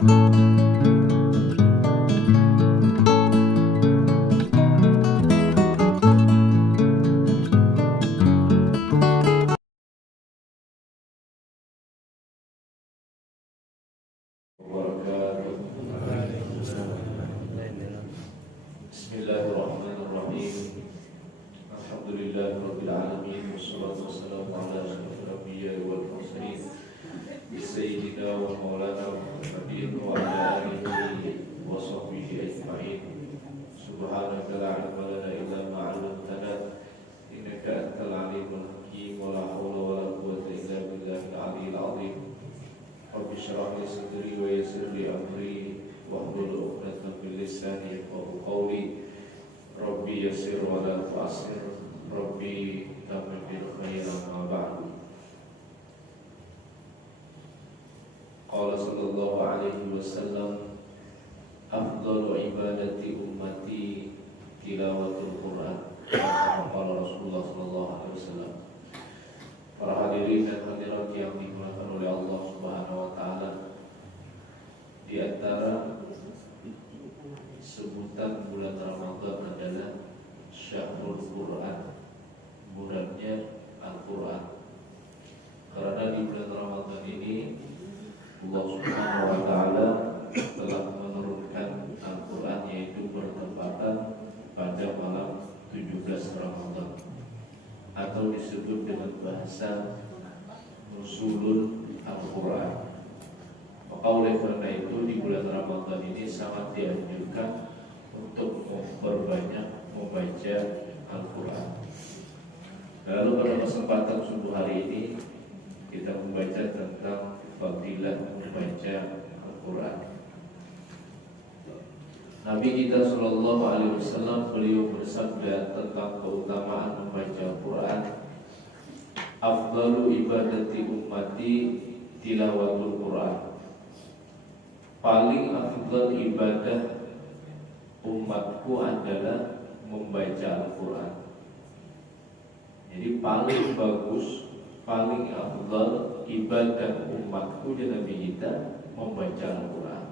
Bismillahirrahmanirrahim. Alhamdulillahirabbil alamin wassalatu wassalamu ala asyrofil anbiya'i wal mursalin sayyidina wa maulana Muhammadin wa ala alihi wa sahbihi ajma'in. Subhanaka la ilma lana illa ma 'allamtana innaka antal alimul hakim wa la haula wa la quwwata illa billahil aliyyil azim. Rabbi shrah li sadri wa yassir li amri wahlul 'uqdatam min lisani yafqahu qawli. Rabbi yassir wa la tu'assir, Rabbi tammim bil khairan ma ba'du. Qala sallallahu alaihi wasallam, afdalu ibadati ummati tilawatul Qur'an. Qala Rasulullah sallallahu alaihi wasallam. Para hadirin dan hadirat yang dimuliakan oleh Allah Subhanahu wa taala, di antara sebutan bulan Ramadan adalah Syahrul Quran, bulannya Al-Quran. Karena di bulan Ramadan ini Allah Subhanahu wa taala telah menurunkan Al-Quran, yaitu bertepatan pada malam 17 Ramadan, atau disebut dengan bahasa Nuzulul Al-Quran. Maka oleh karena itu di bulan Ramadan ini sangat dianjurkan untuk memperbanyak membaca Al-Quran. Lalu pada kesempatan subuh hari ini kita membaca tentang fadilah membaca Al-Quran. Nabi kita Shallallahu Alaihi Wasallam beliau bersabda tentang keutamaan membaca Al-Quran. Afdalu ibadati ummati tilawatul Quran. Paling afdal ibadah umatku adalah membaca Al-Quran. Jadi paling bagus, paling afdal ibadah umatku dan Nabi kita membaca Al-Quran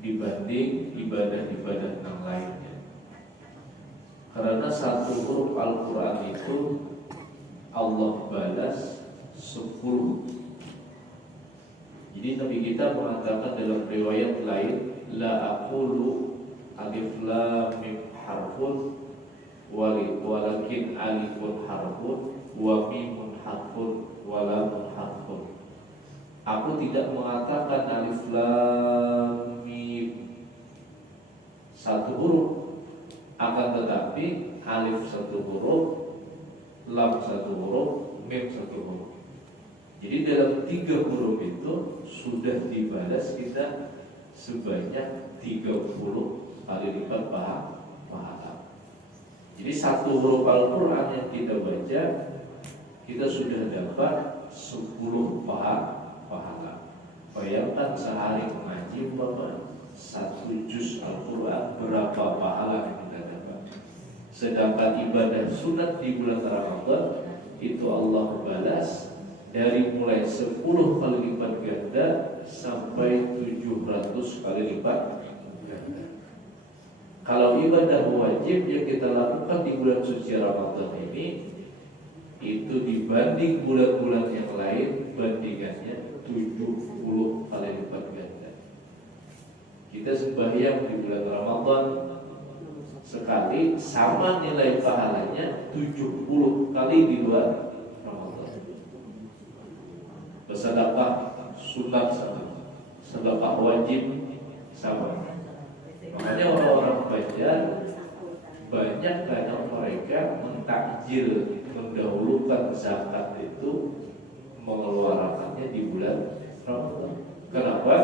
dibanding ibadah-ibadah yang lainnya. Karena satu huruf Al-Quran itu Allah balas 10. Jadi Nabi kita mengatakan dalam riwayat lain, la aqulu alif lam mim harfun walakin alifun harfun wa mimun harfun wa lamun harfun. Aku tidak mengatakan alif lam mim satu huruf, akan tetapi alif satu huruf, lam satu huruf, mim satu huruf. Jadi dalam 3 huruf itu sudah dibalas kita sebanyak 30 kali lipat pahala. Jadi satu huruf Al-Quran yang kita baca, kita sudah dapat 10 pahala. Bayangkan sehari mengaji satu juz Al-Quran, berapa pahala yang kita dapat. Sedangkan ibadah sunat di bulan Ramadan itu Allah balas dari mulai 10 kali lipat ganda sampai 700 kali lipat ganda. Kalau ibadah wajib yang kita lakukan di bulan suci Ramadan ini, itu dibanding bulan-bulan yang lain bandingannya 70 kali lipat ganda. Kita sembahyang di bulan Ramadan sekali sama nilai pahalanya 70 kali di luar bersedekah sunat sama, sedekah wajib sama. Makanya orang-orang Banjar banyak karena mereka mentakjil, mendahulukan zakat itu mengeluarkannya di bulan Ramadan. Kenapa?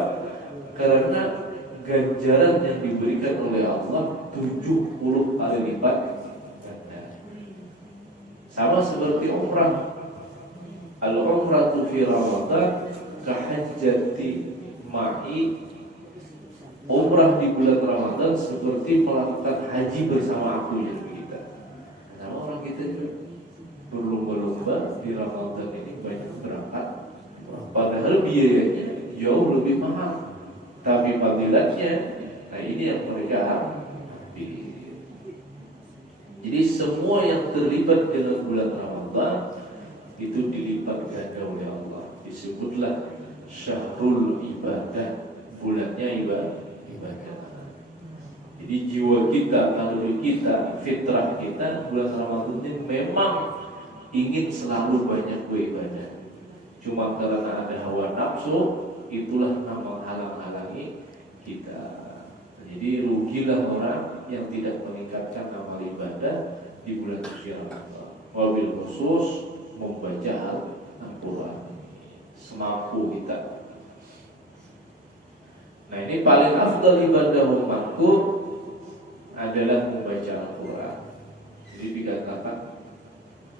Karena ganjaran yang diberikan oleh Allah 70 kali lipat ganda. Sama seperti umrah. Al-umratu fi Ramadan kahajjati ma'i. Umrah di bulan Ramadan seperti melakukan haji bersama aku yang kita. Karena orang kita juga berlomba-lomba di Ramadan ini banyak berangkat, padahal biayanya jauh lebih mahal. Tapi fadilatnya, nah ini yang mereka ambil. Jadi semua yang terlibat dengan bulan Ramadan itu dilipat ganda oleh Allah. Disebutlah syahrul ibadah, bulannya ibadah. Jadi jiwa kita, naluri kita, fitrah kita bulan Ramadan ini memang ingin selalu banyak beribadah. Cuma karena ada hawa nafsu, itulah yang menghalang-halangi kita. Jadi rugilah orang yang tidak meningkatkan amal ibadah di bulan suci Ramadan. Wabil khusus membaca Al-Quran semampu kita. Nah ini paling afdal ibadah umatku adalah membaca Al-Quran. Jadi dikatakan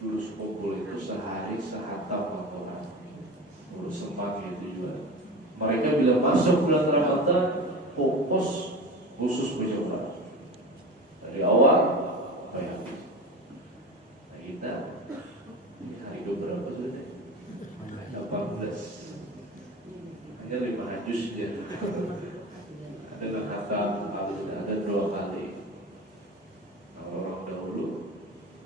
dulu sekumpul itu sehari sehatam Al-Quran. Dulu semak itu juga. Mereka bila masuk bulan Ramadan fokus khusus baca Quran dari awal sampai habis. Nah kita hari berapa sudah? 18. Hanya 5 juz dia. Ada yang khatam ada 2 kali. Kalau orang dahulu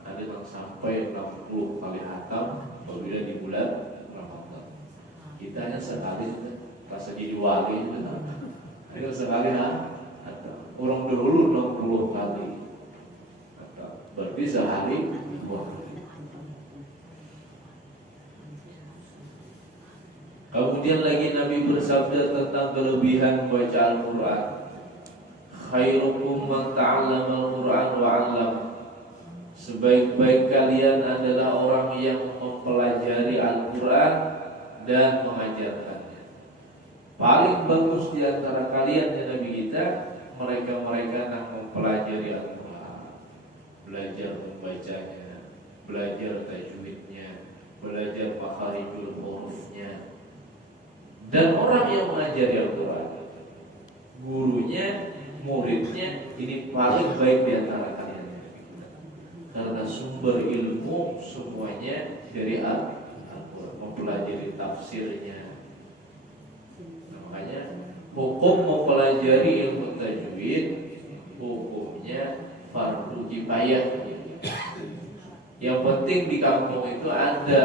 ada yang sampai 60 kali khatam apabila di bulan Ramadan. Kita hanya sekali rasa jadi wali. Hanya sekali orang dahulu 60 kali. Berarti sehari 2 kali. Kemudian lagi Nabi bersabda tentang kelebihan membaca Al-Quran. Khairukum man ta'allama Al-Quran wa 'allam. Sebaik-baik kalian adalah orang yang mempelajari Al-Quran dan mengajarkannya. Paling bagus di antara kalian ya Nabi kita, mereka-mereka yang mempelajari Al-Quran, belajar membacanya, belajar tajwidnya, belajar makharijul hurufnya. Dan orang yang mengajari Al-Quran, gurunya, muridnya, ini paling baik di antara kalian. Karena sumber ilmu semuanya dari Al-Quran, mempelajari tafsirnya. Nah, makanya hukum mempelajari ilmu tajwid, hukumnya fardu kifayah. Yang penting di kampung itu ada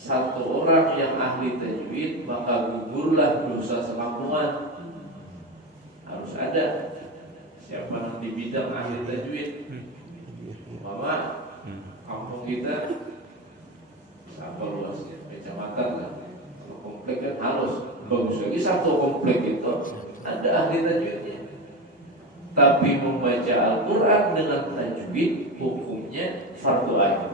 satu orang yang ahli tajwid, maka gugurlah dosa sekampungan. Harus ada siapa yang di bidang ahli tajwid. Mama, kampung kita apa luasnya? Kecamatan lah. Kalau komplek kan harus bagus lagi satu komplek itu ada ahli tajwidnya. Tapi membaca Al-Quran dengan tajwid hukumnya fardu ain.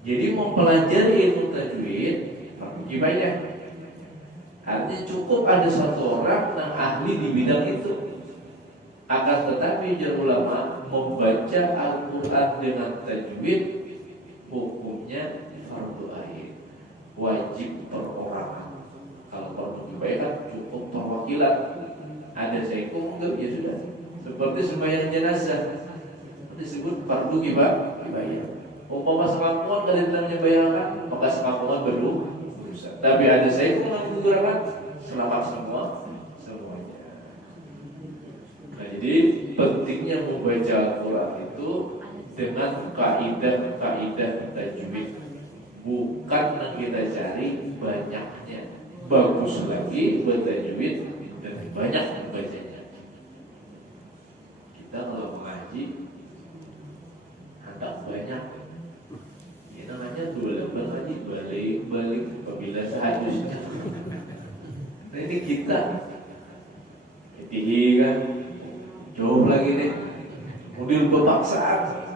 Jadi mempelajari ilmu tajwid fardu kifayah. Artinya cukup ada satu orang yang ahli di bidang itu. Akan tetapi juru ulama membaca Al-Quran dengan tajwid hukumnya fardu ain, wajib perorangan. Kalau fardu kifayah cukup perwakilan. Ada seikung enggak ya sudah. Seperti sembahyang jenazah disebut fardu kifayah. Umpama sekampungan kalian tidak menyebayangkan, maka sekampungan berdosa. Tapi ada saya pun yang menggunakan selamat semuanya. Nah, jadi pentingnya membaca Al-Quran itu dengan kaidah-kaidah tajwid, bukan yang kita cari banyaknya. Bagus lagi bertajwid dan banyak membacanya. Kita kalau mengaji hendak banyak. Namanya dua lagi balik apabila seharusnya. Nah ini kita kan jauh lagi nih kemudian berpaksaan.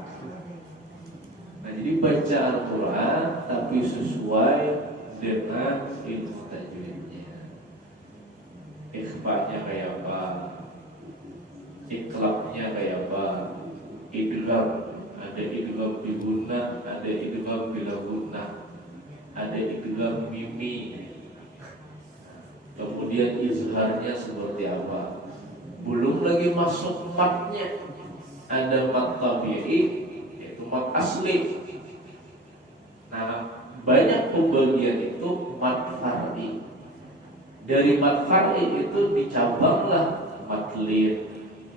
Nah jadi baca Al-Quran tapi sesuai dengan ilmu tajwidnya. Ikhfa'nya kayak apa, iklabnya kayak apa, idgham. Ada idgham bi gunnah, ada idgham bila gunnah, ada idgham mimi. Kemudian izharnya seperti apa? Belum lagi masuk matnya. Ada mat tabi'i, yaitu mat asli. Nah, banyak pembagian itu mat far'i. Dari mat far'i itu dicabanglah mat lin,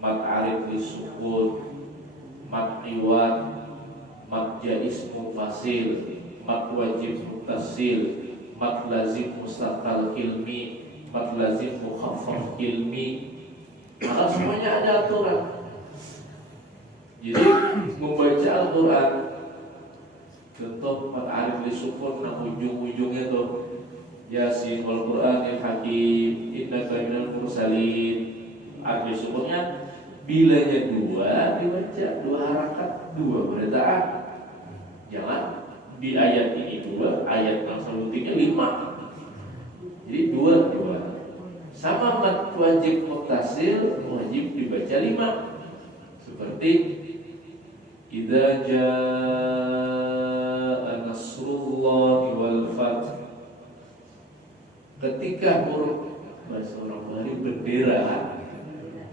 mat arif lisukun, mat iwat, mat jais mufasil, mat wajib mutasil, mat lazim mustaqal ilmi, mat lazim mukhaffaf ilmi. Maka semuanya ada aturan. Jadi membaca Al-Quran, contoh mat arif lisukun, nah ujung-ujungnya tuh Yasin wal Qur'anil Hakim innaka minal mursalin. Arti sukunnya bilanya dua dibaca dua harakat dua berataan. Jangan di ayat ini dua, ayat yang selanjutnya 5. Jadi dua. Sama mat wajib muttasil wajib dibaca 5. Seperti idza jaa nasrullahi wal fath. Ketika huruf bahasa orang Bali bendera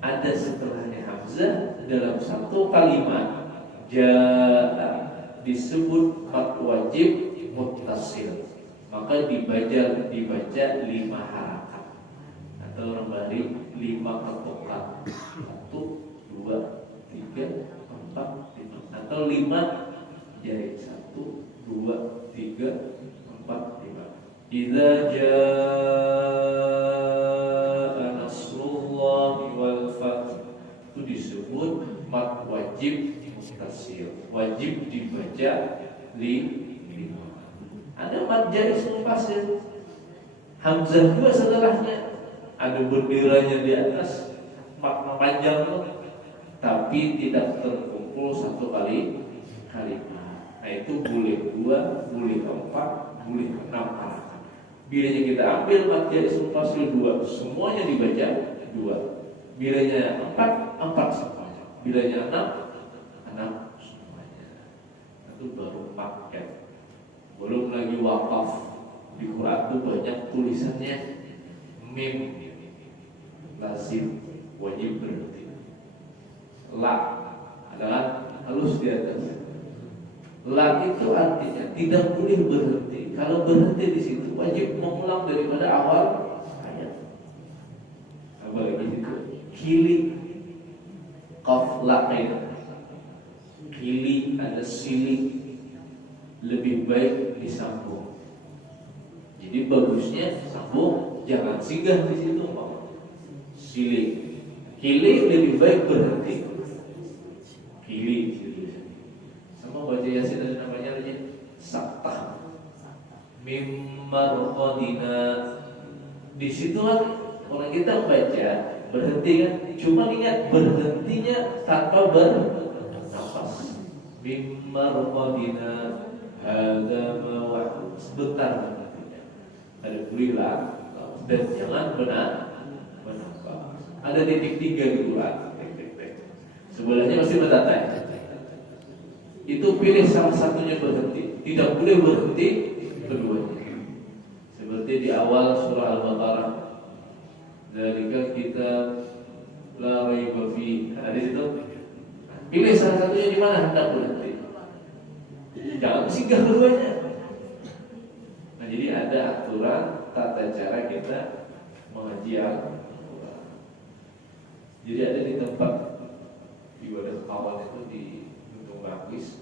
ada setelahnya hamzah dalam satu kalimat jaa disebut mat wajib muttasil, maka dibaca 5 harakat atau orang Bali 5 harakat 1, 2, 3, 4, 5 atau 5 jari 1, 2, 3, 4, 5. Idza jaa nasrullahi wal fath itu disebut mat wajib muttasil, wajib dibaca 5. Ada mat jais mufasil, hamzah juga setelahnya, ada benderanya di atas, makna panjang tuh, tapi tidak terkumpul satu kali kalimat. Nah itu boleh 2, boleh 4, boleh 6 harakat. Bilanya kita ambil mat jais mufasil 2, semuanya dibaca 2. Bilanya 4 semuanya. Bilanya 6 semuanya. Itu baru paket. Belum lagi wakaf. Di Quran itu banyak tulisannya mim lazim wajib berhenti. La adalah halus di atas. La itu artinya tidak boleh berhenti. Kalau berhenti di situ wajib mengulang daripada awal ayat. Apalagi itu kili qaf la kili ada sili, lebih baik disambung. Jadi bagusnya sambung, jangan singgah di situ. Sili, kili lebih baik berhenti. Kili. Sama baca Yasin ada namanya lagi saktah. Mimbar qadina. Di situ kan kalau kita baca berhenti kan, cuma ingat berhentinya tanpa bernafas. Mimbar qadina hadza mawad. Sebentar ada bulilah dan jangan bernafas. Ada titik 3 di Quran. Sebelahnya masih bertata. Itu pilih salah satunya berhenti, tidak boleh berhenti keduanya. Seperti di awal surah Al-Baqarah, dzalika kitab la raiba fi. Ada itu. Pilih salah satunya di mana hendak berhenti. Jangan singgah keduanya. Nah, jadi ada aturan tata cara kita mengaji Al-Quran. Jadi ada di tempat ibadah awal itu di Bangkis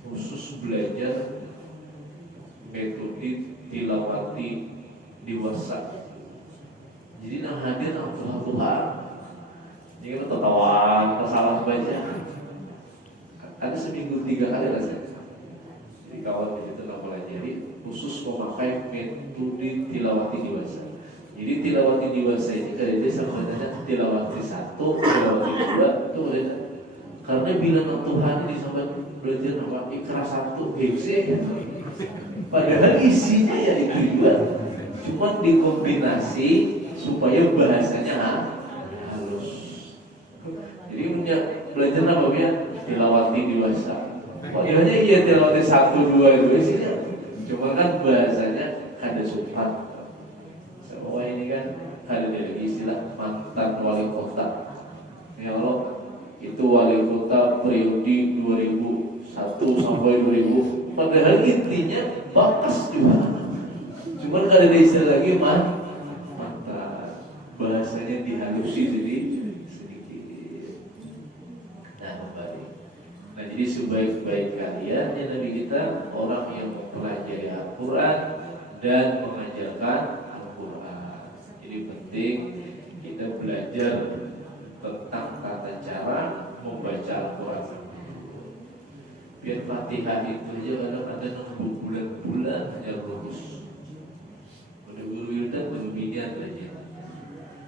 khusus belajar metode tilawati dewasa. Jadi nang hadir nang Tuhan, jadi kita tertawan, tersalah baca. Ada seminggu 3 kali rasanya di kawan itu nang pelajari khusus memakai metode tilawati dewasa. Jadi tilawati dewasa ini kalau dia sama dengan tilawati 1, tilawati 2 itu ada. Karena bilang Tuhan ini sampai belajar nama Iqra 1 BC, padahal isinya ya itu juga, cuma dikombinasi supaya bahasanya halus. Jadi punya belajar apa ya? Tilawati dewasa. Padahal iya tilawati 1, 2 itu isinya, cuma kan bahasanya kada sopan. Semua ini kan kada dari istilah mantan wali kota. Ya Allah. Itu wali kota periode 2001 sampai 2000. Padahal intinya bakas juga. Cuma kada ada istilah lagi bahasanya dihalusi sedikit. Nah, kembali. Nah, jadi sebaik-baik kalian ya Nabi kita orang yang mempelajari Al-Quran dan mengajarkan Al-Quran. Jadi penting kita belajar tentang tata cara membaca Al-Quran. Biar Fatihah itu aja kadang-kadang nunggu bulan-bulan hanya lulus. Udah guru Yudha baru binian aja.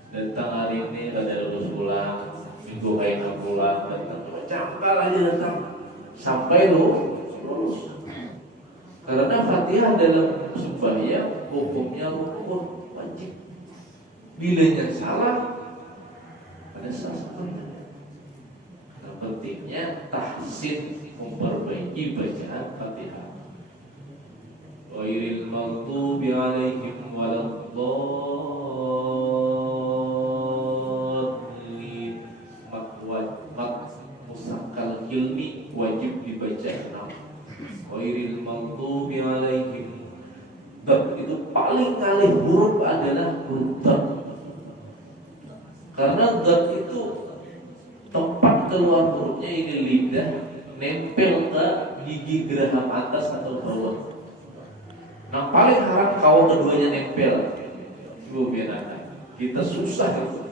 Datang hari ini ada lulus pulang, minggu kayak pulang, datang cangkal aja datang sampai lulus. Karena Fatihah dalam sembahyang hukumnya rukun wajib. Bilanya salah ada salah. Pentingnya tahsin memperbaiki bacaan Fatihah. Ghairil maghdubi 'alaihim waladdallin. Mat musakkal ilmi wajib dibaca 6. Ghairil maghdubi 'alaihim. Dab itu paling ngalih huruf adalah huruf dab. Karena dab itu tempat keluar hurufnya ini lidah nempel ke gigi geraham atas atau bawah. Nah paling haram kalau keduanya nempel. Ibu biar kita susah itu.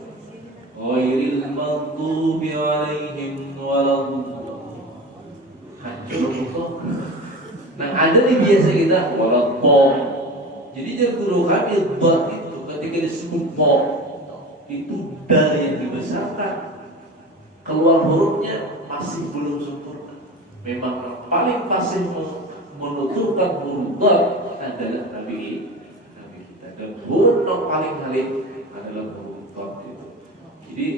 Ghairil maghdubi 'alaihim waladdallin. Hancur kok. Nah ada nih biasa kita waladdallin. Jadi guru kami dot itu ketika disebut po itu dal yang dibesarkan. Keluar hurufnya masih belum sempurna. Memang yang paling pasti menuturkan huruf dal adalah Nabi kita. Dan huruf yang paling halim adalah huruf dal itu. Jadi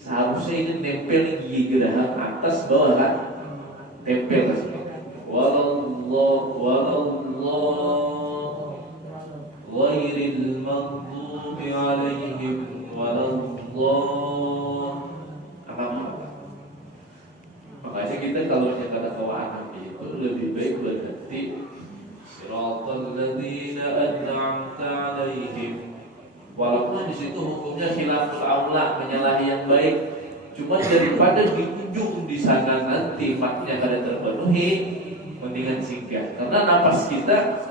seharusnya ini nempel di gigi geraham atas bawah kan? Tempel kan? Wallahu ghairil maghdubi 'alaihim waladdallin. Makanya kita kalau yang kata kawan itu lebih baik berganti siratal ladzina an'amta 'alaihim. Walaupun di situ hukumnya khilaful aula, menyalahi yang baik. Cuma daripada di ujung di sana nanti maknya kada terpenuhi, mendingan singgah. Karena napas kita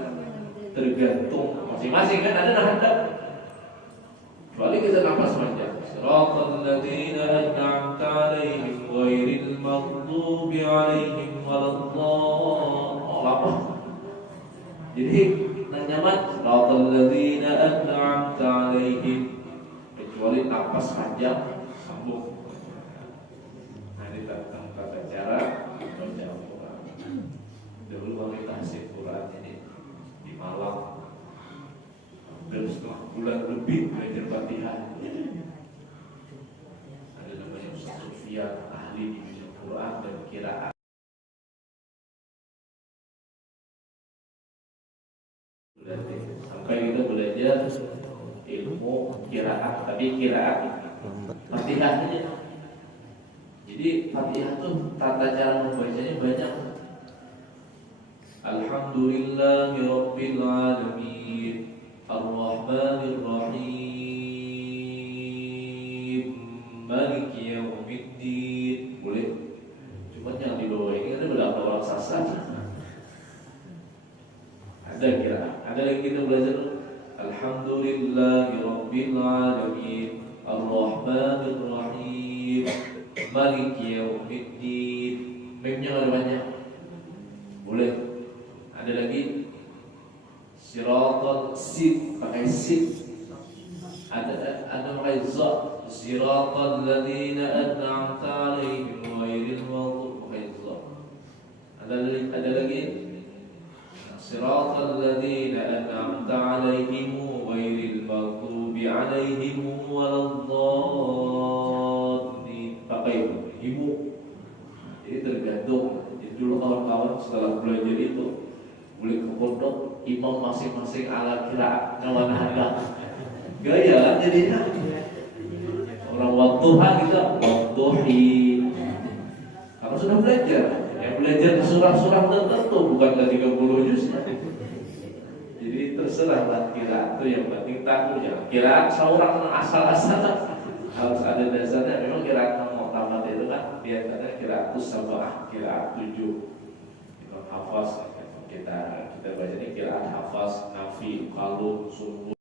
tergantung masing-masing kan ada hadap. Kecuali kita napas panjang. Siratal ladzina an'amta 'alaihim ghairil maghdubi 'alaihim waladdallin. Jadi nyaman siratal ladzina an'amta 'alaihim, kecuali napas panjang sambung. Nah ini tentang tata cara baca Al-Quran. Dahulu kami tahsin Quran ini di Malang. Hampir setengah bulan lebih belajar Fatihah. Ada namanya Ustaz Sufyan, ahli di bidang Quran dan qiraat. Sampai kita belajar ilmu qiraat, tapi qiraat Fatihah aja. Jadi Fatihah tuh tata cara membacanya banyak. Alhamdulillahi Rabbil Alamin Ar-Rahmanir Rahim Maliki Yawmiddin. Boleh? Cuma yang di bawah ini ada berapa orang sasar? Ada kira. Ada lagi kita belajar Alhamdulillahi Rabbil Alamin Ar-Rahmanir Rahim Maliki Yawmiddin. Memnya ada banyak. Boleh? Ada lagi Siratal Sid, pakai Sid. Ada pakai Za. Siratal ladzina an'amta 'alaihim ghairil maghdubi, pakai Za. Ada lagi Siratal ladzina an'amta 'alaihim ghairil maghdubi 'alaihim waladdallin, pakai Ibu. Jadi tergantung. Jadi dulu kawan-kawan setelah belajar itu boleh ke pondok, imam masing-masing ala kira kawan ada gaya kan jadinya. Orang waktuha kita waktuhi karena sudah belajar. Yang belajar surah-surah tertentu bukan ke 30 juz. Jadi terserah lah kira itu, yang penting tahu jangan kiraat seorang asal-asal harus ada dasarnya. Memang kiraat yang muktamad itu kan biasanya kiraat sabah, kiraat 7 Imam Hafaz. Kita baca ini kiraat Hafaz, Nafi, Qalun, Sumbu.